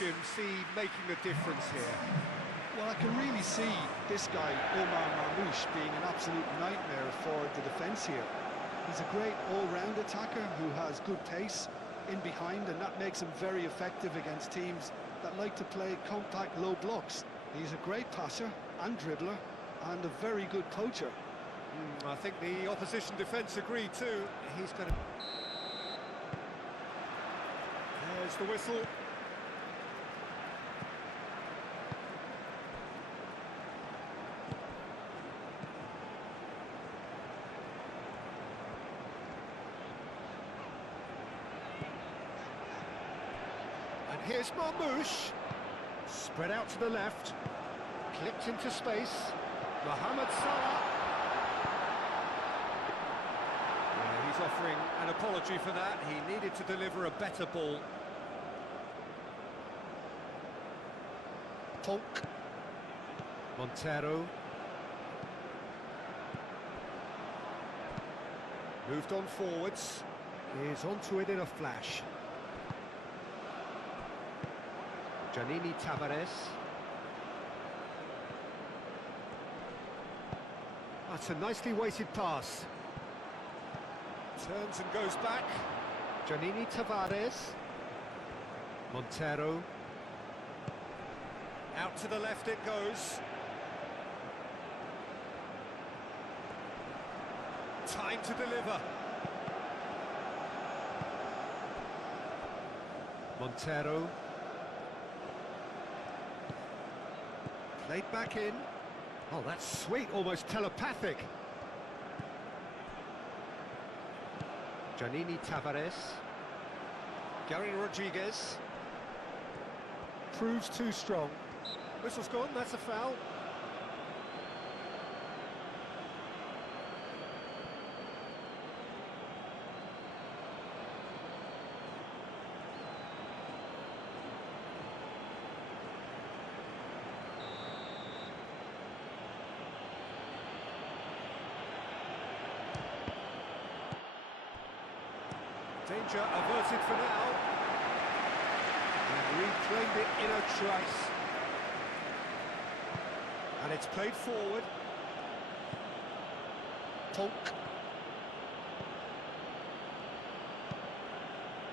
Jim, see making a difference here? Well, I can really see this guy, Omar Marmoush, being an absolute nightmare for the defence here. He's a great all-round attacker who has good pace in behind, and that makes him very effective against teams that like to play compact low blocks. He's a great passer and dribbler and a very good poacher. I think the opposition defence agree too. He's going to... There's the whistle. And here's Marmoush. Spread out to the left. Clipped into space. Mohamed Salah. Yeah, he's offering an apology for that. He needed to deliver a better ball. Polk. Montero. Moved on forwards. Is onto it in a flash. Janini Tavares. That's a nicely weighted pass. Turns and goes back. Janini Tavares. Montero. Out to the left it goes. Time to deliver. Montero. Played back in. Oh, that's sweet, almost telepathic. Janini Tavares. Gary Rodriguez. Proves too strong. Whistle's gone, that's a foul. Danger averted for now. And reclaimed it in a trice. And it's played forward. Polk.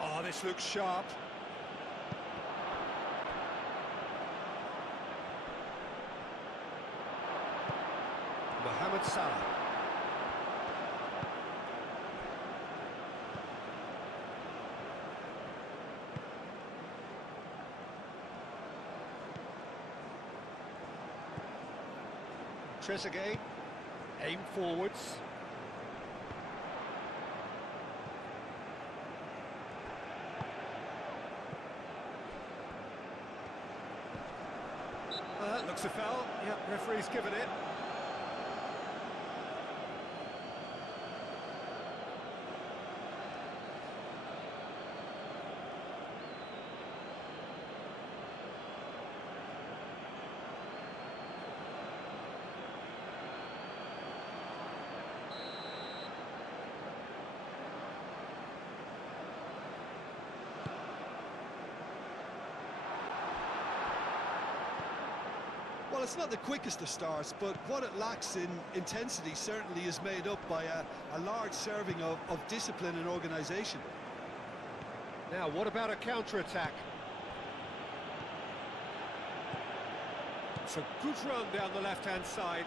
Oh, this looks sharp. Mohamed Salah. Trezeguet, aim forwards. Looks a foul. Yep, referee's given it. Well, it's not the quickest of starts, but what it lacks in intensity certainly is made up by a large serving of discipline and organisation. Now, what about a counter-attack? It's a good run down the left-hand side.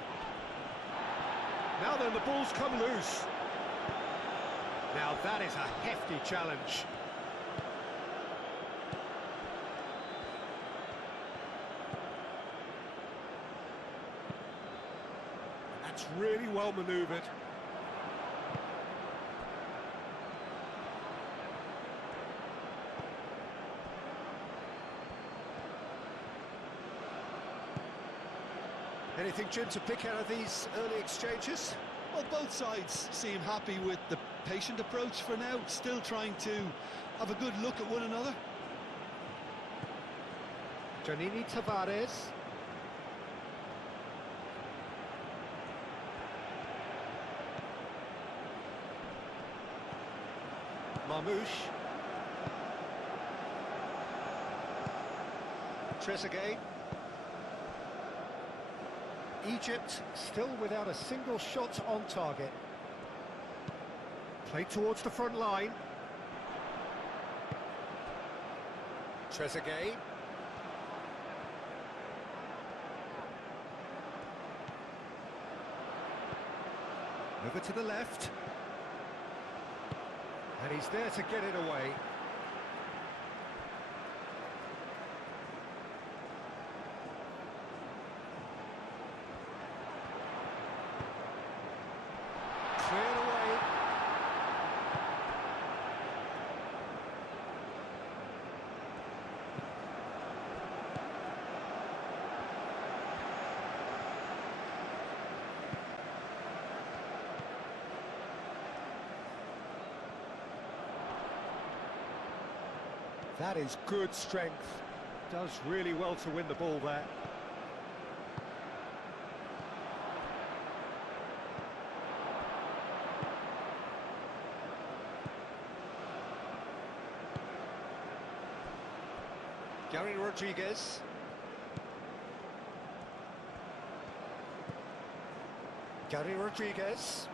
Now then, the ball's come loose. Now that is a hefty challenge. That's really well manoeuvred. Anything, Jim, to pick out of these early exchanges? Well, both sides seem happy with the patient approach for now, still trying to have a good look at one another. Janini Tavares. Marmoush. Trezeguet. Egypt still without a single shot on target. Played towards the front line. Trezeguet. Over to the left. And he's there to get it away. Cleared away. That is good strength. Does really well to win the ball there. Gary Rodriguez. Gary Rodriguez.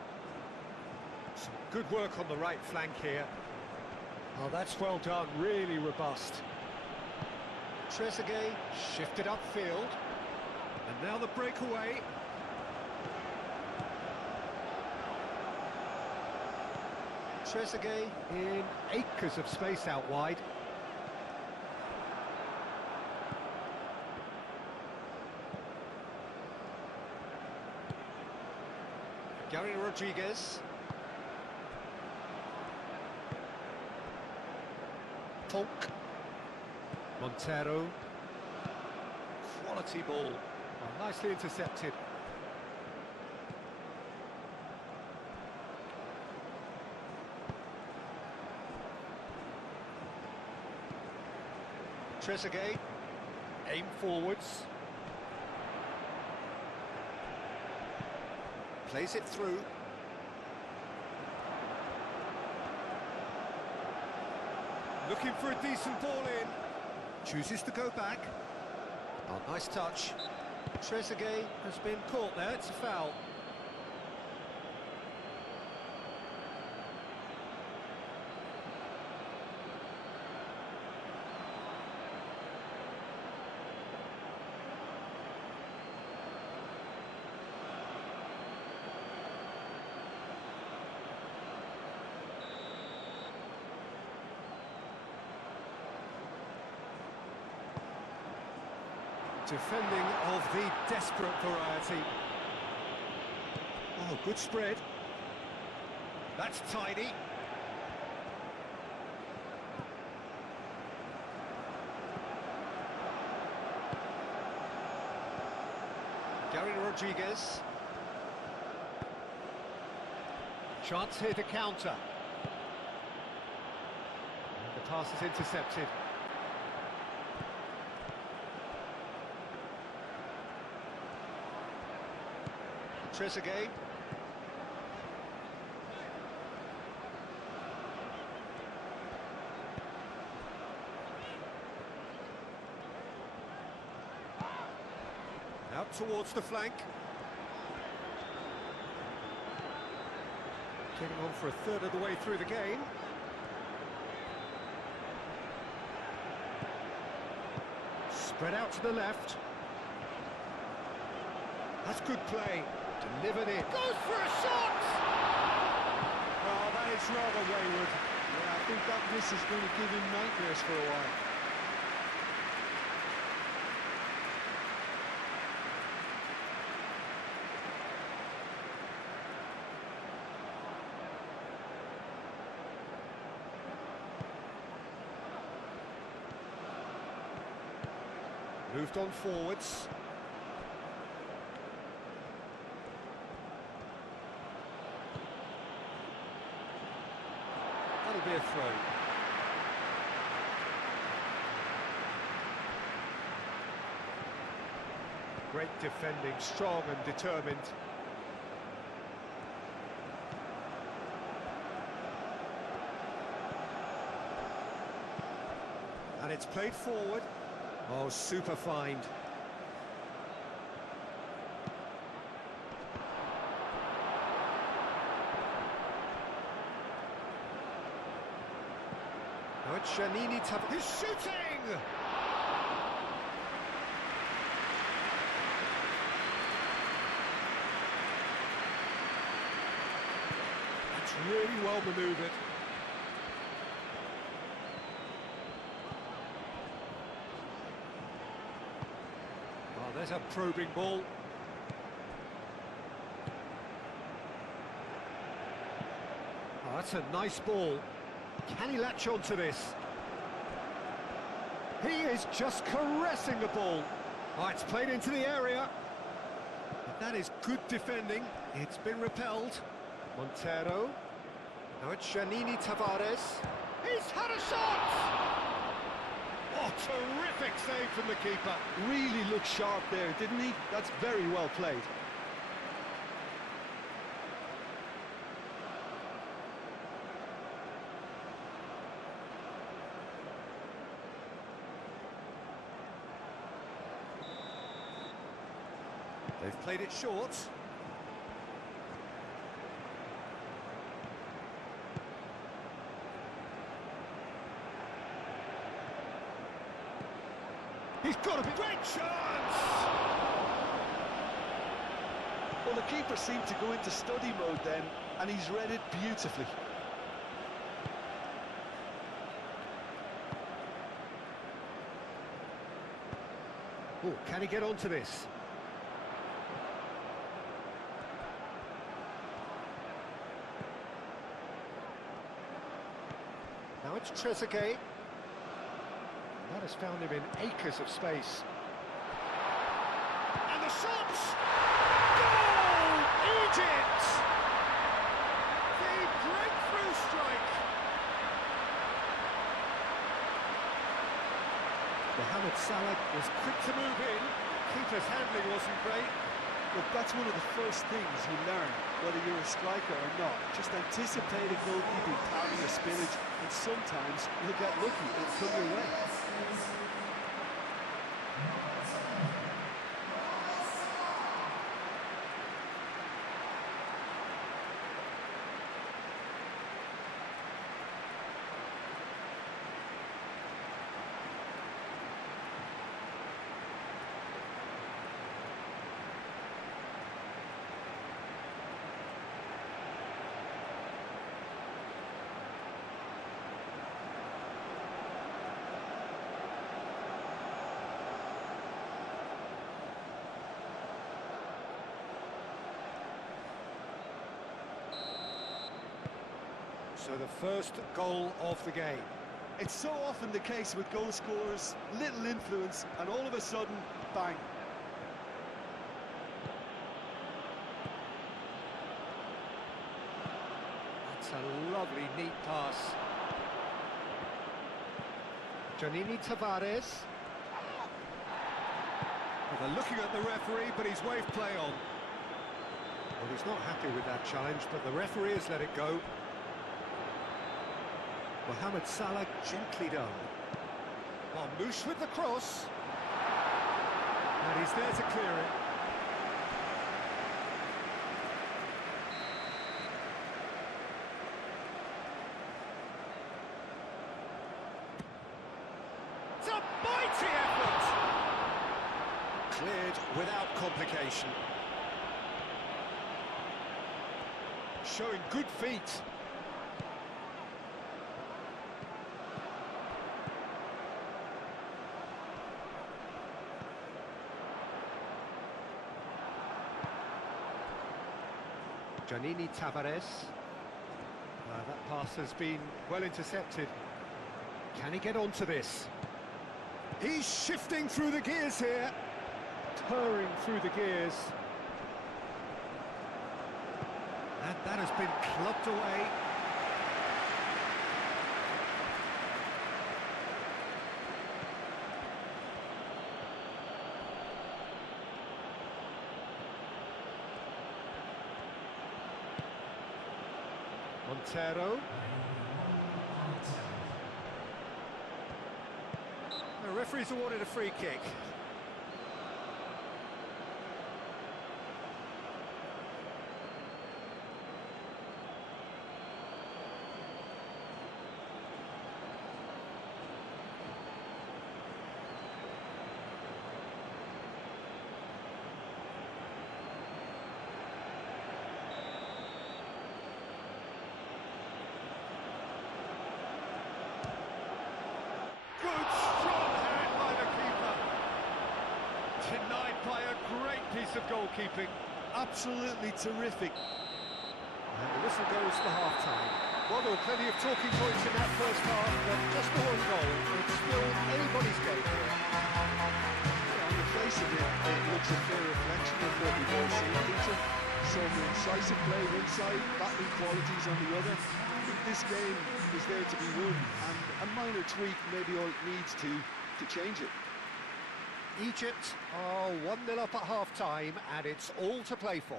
Some good work on the right flank here. Oh, that's well done, really robust. Trezeguet shifted upfield. And now the breakaway. Trezeguet in acres of space out wide. Gary Rodriguez. Polk. Montero. Quality ball. Oh, nicely intercepted. Trezeguet. Aim forwards. Plays it through. Looking for a decent ball in. Chooses to go back. Oh, nice touch. Trezeguet has been caught there. It's a foul. Defending of the desperate variety. Oh, good spread. That's tidy. Gary Rodriguez. Chance here to counter. And the pass is intercepted. Trezeguet. Out towards the flank. Getting on for a third of the way through the game. Spread out to the left. That's good play. Delivered it. Goes for a shot! Oh, that is rather wayward. Yeah, I think that miss is going to give him nightmares for a while. Moved on forwards. That'll be a throw. Great defending, strong and determined. And it's played forward. Oh, super find. Now it's Giannini Tavares. He's shooting! It's really well manoeuvred. Oh, there's a probing ball. Oh, that's a nice ball. Can he latch on to this? He is just caressing the ball. Oh, it's played into the area. But that is good defending. It's been repelled. Montero. Now it's Giannini Tavares. He's had a shot! Oh, terrific save from the keeper. Really looked sharp there, didn't he? That's very well played. They've played it short. He's got a great chance! Well, the keeper seemed to go into study mode then, and he's read it beautifully. Oh, can he get onto this? Now it's Trezeguet. That has found him in acres of space. And the shot! Goal! Egypt! The breakthrough strike! Mohamed Salah was quick to move in. Keeper's handling wasn't great. Look, that's one of the first things you learn, whether you're a striker or not. Just anticipate a goalkeeping pattern or spillage, and sometimes you'll get lucky, it'll come your way. So the first goal of the game. It's so often the case with goal scorers, little influence, and all of a sudden, bang. That's a lovely, neat pass. Giannini Tavares. Well, they're looking at the referee, but he's waved play on. Well, he's not happy with that challenge, but the referee has let it go. Mohamed Salah gently done. Marmoush with the cross. And he's there to clear it. It's a mighty effort! Cleared without complication. Showing good feet. Giannini Tavares. That pass has been well intercepted. Can he get onto this? He's shifting through the gears here. Purring through the gears. And that has been clubbed away. Montero. The referee's awarded a free kick. Good, strong hand by the keeper. Denied by a great piece of goalkeeping. Absolutely terrific. And the whistle goes for half-time. Well, there were plenty of talking points in that first half, but just the one goal. It's still anybody's game here. Yeah, on the face of it, it looks a fair reflection of what we've all seen, Peter. Some incisive play one side, battling qualities on the other. I think this game is there to be won, and a minor tweak maybe all it needs to change it. Egypt are 1-0 up at half-time, and it's all to play for.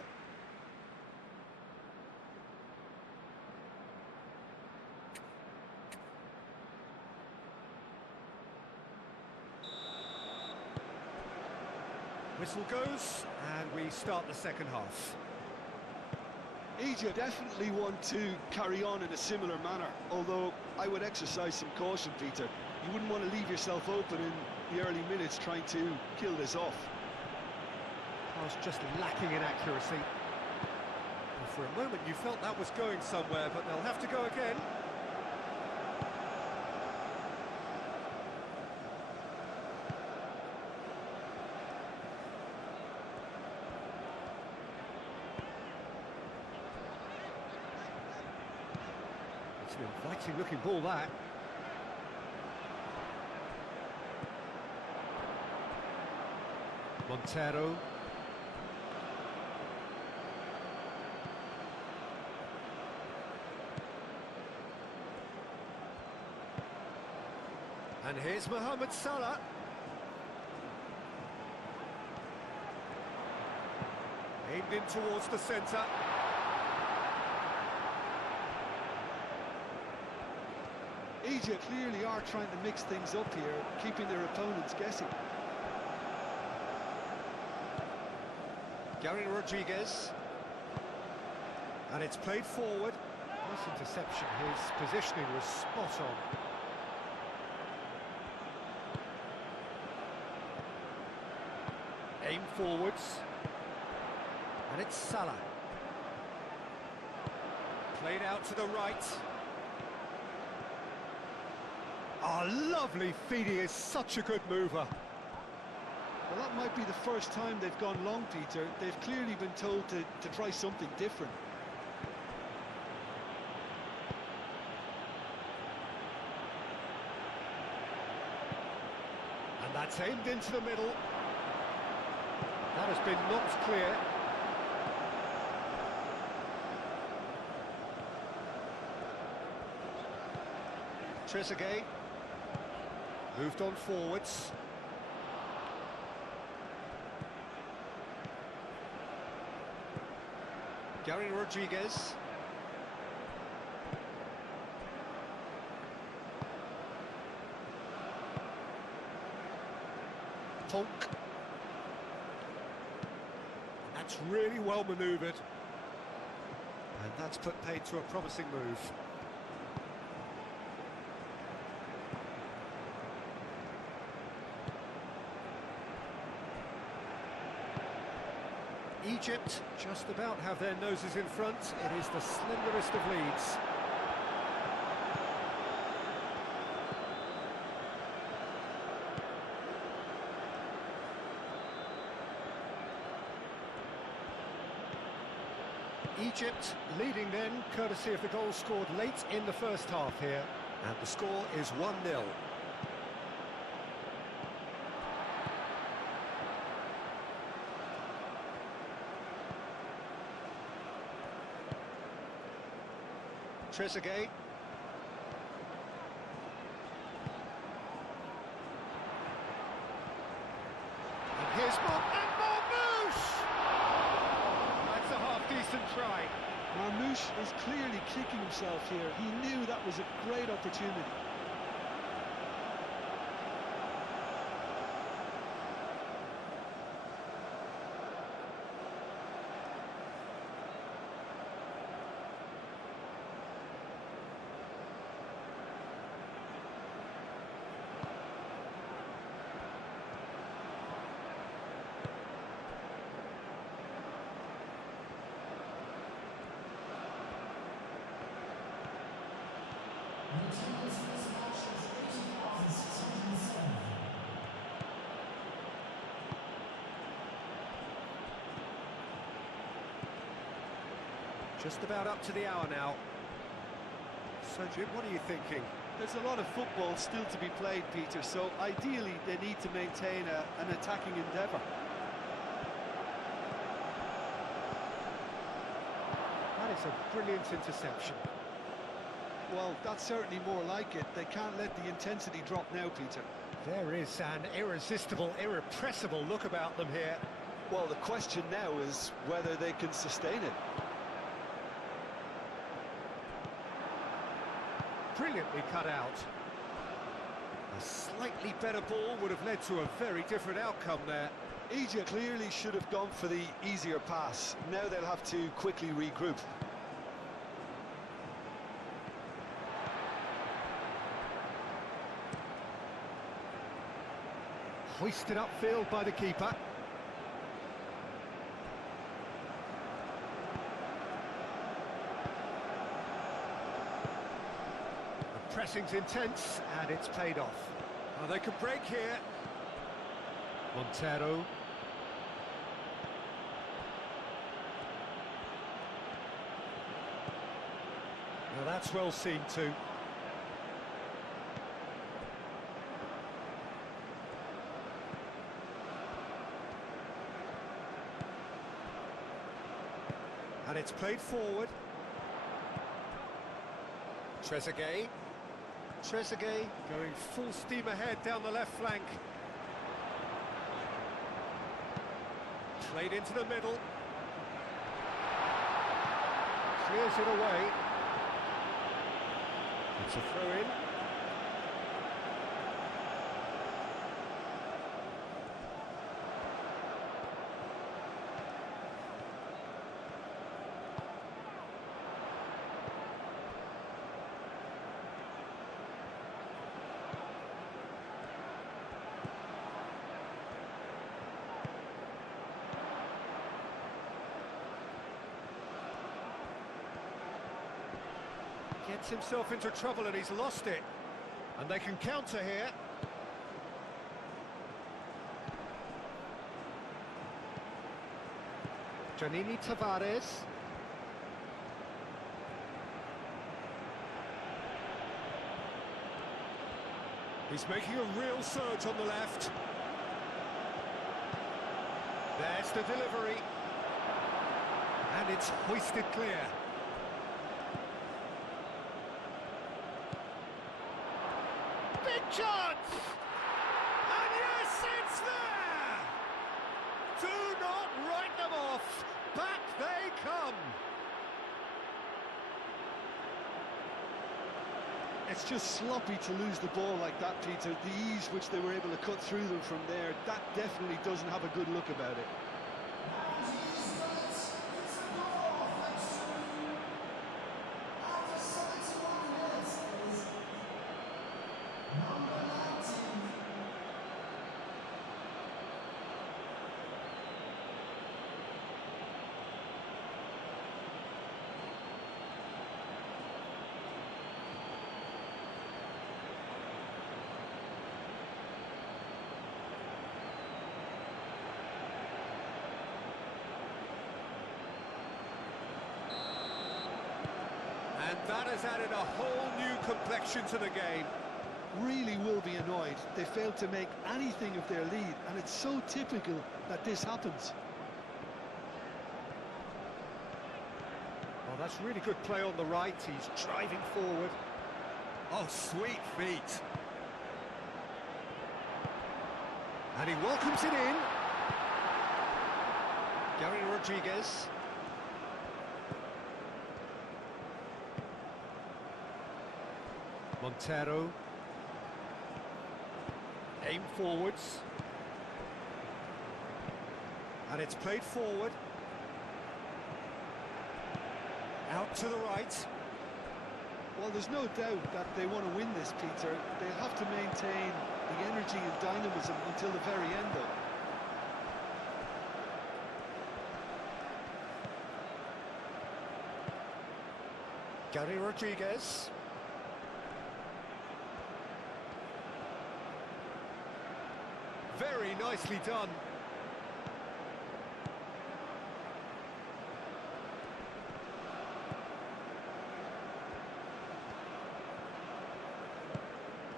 Whistle goes, and we start the second half. Egypt definitely want to carry on in a similar manner, although I would exercise some caution, Peter. You wouldn't want to leave yourself open in the early minutes trying to kill this off. I was just lacking in accuracy. And for a moment you felt that was going somewhere, but they'll have to go again. It's an inviting looking ball, that. Montero. And here's Mohamed Salah. Aimed in towards the centre. Egypt clearly are trying to mix things up here, keeping their opponents guessing. Gary Rodriguez. And it's played forward. Nice interception. His positioning was spot on. Aim forwards. And it's Salah. Played out to the right. Oh, lovely feed. He is such a good mover. Well, that might be the first time they've gone long, Peter. They've clearly been told to try something different. And that's aimed into the middle. That has been knocked clear. Trezeguet moved on forwards. Gary Rodriguez. Tonk. That's really well manoeuvred. And that's put paid to a promising move. Egypt just about have their noses in front. It is the slenderest of leads. Egypt leading then, courtesy of the goal scored late in the first half here. And the score is 1-0. Trezeguet. And here's Marmoush! That's a half-decent try. Marmoush is clearly kicking himself here. He knew that was a great opportunity. Just about up to the hour now. So, Jim, what are you thinking? There's a lot of football still to be played, Peter, so ideally they need to maintain an attacking endeavour. That is a brilliant interception. Well, that's certainly more like it. They can't let the intensity drop now, Peter. There is an irresistible, irrepressible look about them here. Well, the question now is whether they can sustain it. Brilliantly cut out. A slightly better ball would have led to a very different outcome there. Egypt clearly should have gone for the easier pass. Now they'll have to quickly regroup. Hoisted upfield by the keeper. The pressing's intense, and it's paid off. Oh, they could break here. Montero. Now that's well seen too. And it's played forward. Trezeguet. Trezeguet going full steam ahead down the left flank. Played into the middle. Clears it away. It's a throw-in. Gets himself into trouble and he's lost it. And they can counter here. Giannini Tavares. He's making a real surge on the left. There's the delivery. And it's hoisted clear. Big chance! And yes, it's there! Do not write them off. Back they come. It's just sloppy to lose the ball like that, Peter. The ease which they were able to cut through them from there, that definitely doesn't have a good look about it. And that has added a whole new complexion to the game. Really will be annoyed. They failed to make anything of their lead, and it's so typical that this happens. Oh, that's really good play on the right. He's driving forward. Oh, sweet feet. And he welcomes it in. Gary Rodriguez. Montero. Aim forwards. And it's played forward. Out to the right. Well, there's no doubt that they want to win this, Peter. They'll have to maintain the energy and dynamism until the very end, though. Gary Rodriguez. Very nicely done.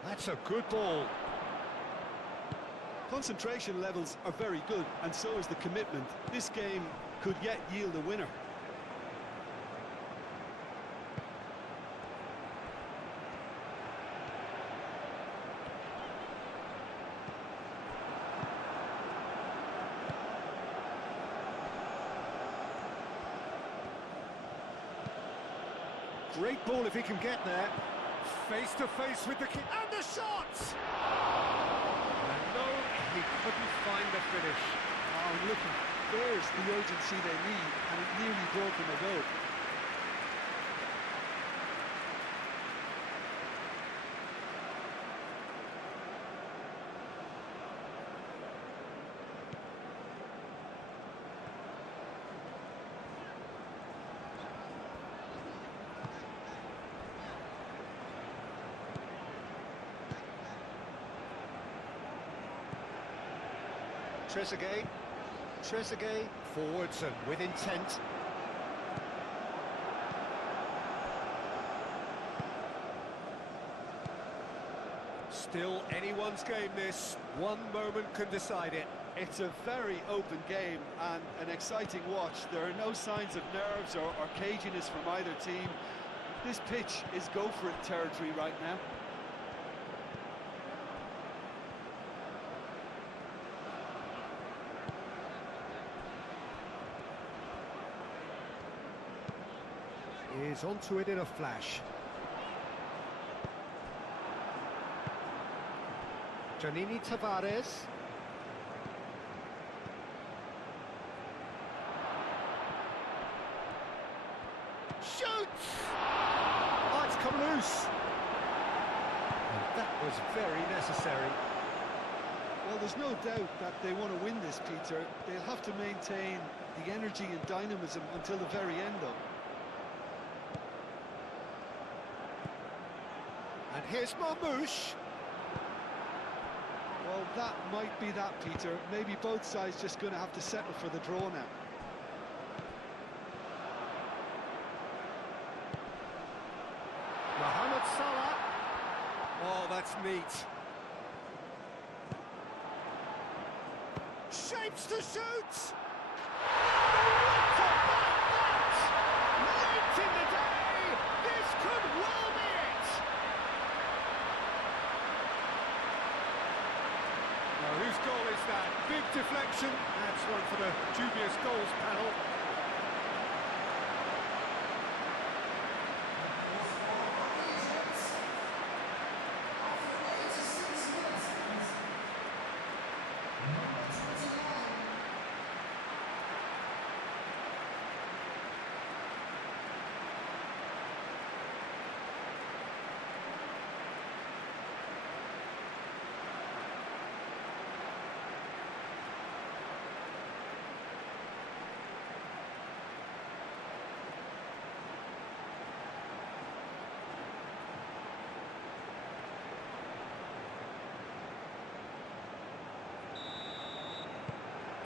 That's a good ball. Concentration levels are very good, and so is the commitment. This game could yet yield a winner. Great ball if he can get there. Face to face with the kick. And the shot! And no, he couldn't find the finish. Oh, look, there's the urgency they need, and it nearly brought them a goal. Trezeguet, forwards and with intent. Still anyone's game this, one moment can decide it. It's a very open game and an exciting watch. There are no signs of nerves or caginess from either team. This pitch is go-for-it territory right now. Is onto it in a flash. Giannini Tavares. Shoots! Oh, it's come loose. And that was very necessary. Well, there's no doubt that they want to win this, Peter. They'll have to maintain the energy and dynamism until the very end, though. And here's Marmoush. Well, that might be that, Peter. Maybe both sides just going to have to settle for the draw now. Mohamed Salah. Oh, that's neat. Shapes to shoot. What about that? Late in the day, this could well be it. Now, whose goal is that? Big deflection. That's one for the dubious goals panel.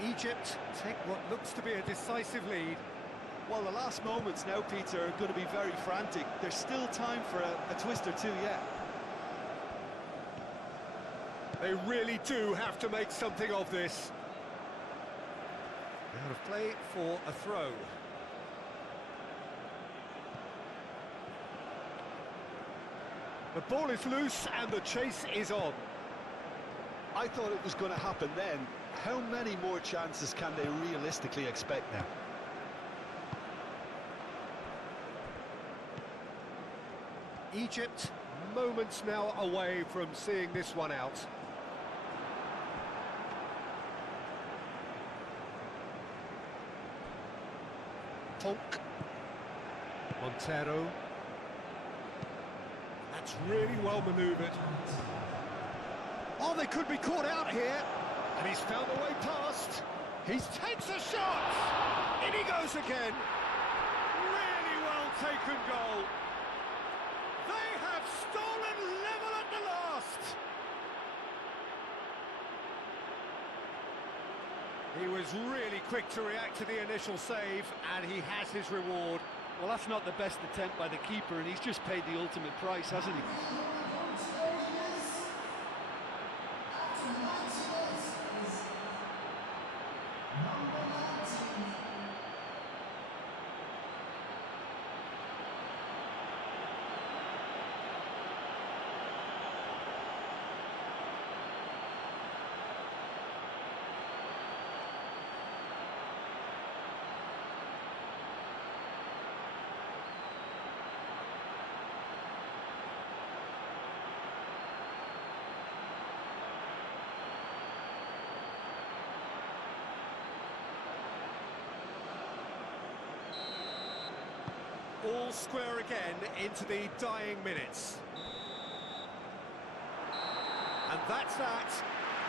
Egypt take what looks to be a decisive lead. Well, the last moments now, Peter, are going to be very frantic. There's still time for a twist or two yet. They really do have to make something of this. Out of play for a throw. The ball is loose and the chase is on. I thought it was going to happen then. How many more chances can they realistically expect now? Egypt moments now away from seeing this one out. Tonk. Montero. That's really well manoeuvred. Oh, they could be caught out here. And he's found a way past. He takes a shot. In he goes again. Really well taken goal. They have stolen level at the last. He was really quick to react to the initial save, and he has his reward. Well, that's not the best attempt by the keeper, and he's just paid the ultimate price, hasn't he? All square again into the dying minutes. And that's that.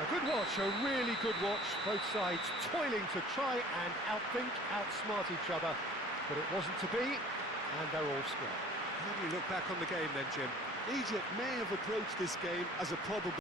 A good watch, a really good watch. Both sides toiling to try and outthink, outsmart each other. But it wasn't to be, and they're all square. How do you look back on the game then, Jim? Egypt may have approached this game as a probable